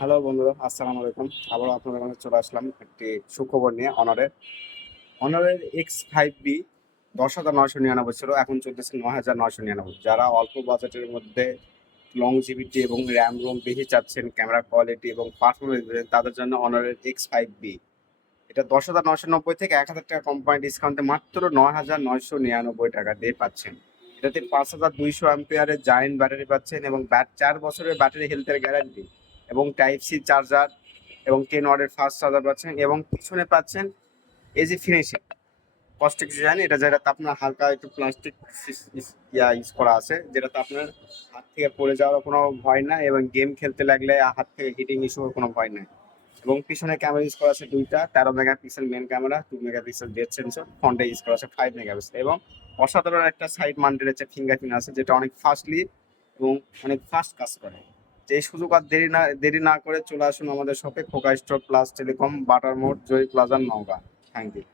Hello বন্ধুরা, আসসালামু আলাইকুম। আবারও আপনাদের মাঝে চলে আসলাম একটি সুখবর নিয়ে। অনারের X5B 10,999 ছিল, এখন চলতেছে 9,999। যারা অল্প বাজেটের মধ্যে লংজিভিটি এবং র্যাম রোম বেশি চাচ্ছেন, ক্যামেরা কোয়ালিটি এবং পারফরমেন্স তাদের জন্য অনারের X5B এটা 10,990 থেকে 1,000 টাকা কোম্পানি ডিসকাউন্টে মাত্র 9,999 টাকা দিয়ে পাচ্ছেন। এটাতে 5,200 অ্যাম্পিয়ারের জায়েন্ট ব্যাটারি পাচ্ছেন এবং 4 বছরের ব্যাটারি হেলথের গ্যারান্টি এবং টাইপ সি চার্জার এবং 10 ওয়াটের ফাস্ট চার্জার পাচ্ছেন এবং পিছনে পাচ্ছেন এজি ফিনিশিং কস্টিক ডিজাইন। যেটাতে আপনার হালকা একটু প্লাস্টিক ইউজ করা আছে, যেটাতে আপনার হাত থেকে পড়ে যাওয়ার কোনো ভয় নাই এবং গেম খেলতে লাগলে হাত থেকে হিটিং ইস্যুর কোনো ভয় নাই। এবং পিছনে ক্যামেরা ইউজ করা আছে দুইটা, 13 megapixel main camera, 2 megapixel depth sensor, ফ্রন্টে ইউজ করা আছে 5 মেগাপিক্সেল এবং অসাধারণ একটা সাইড মাউন্টেড হচ্ছে ফিঙ্গারপ্রিন্ট আছে, যেটা অনেক ফাস্টলি এবং অনেক ফাস্ট কাজ করে। যে এই সুযোগ আর দেরি না করে চলে আসুন আমাদের শপে, খোকা store plus telecom, Batar Mor, Joy plaza, Naogaon. Thank you.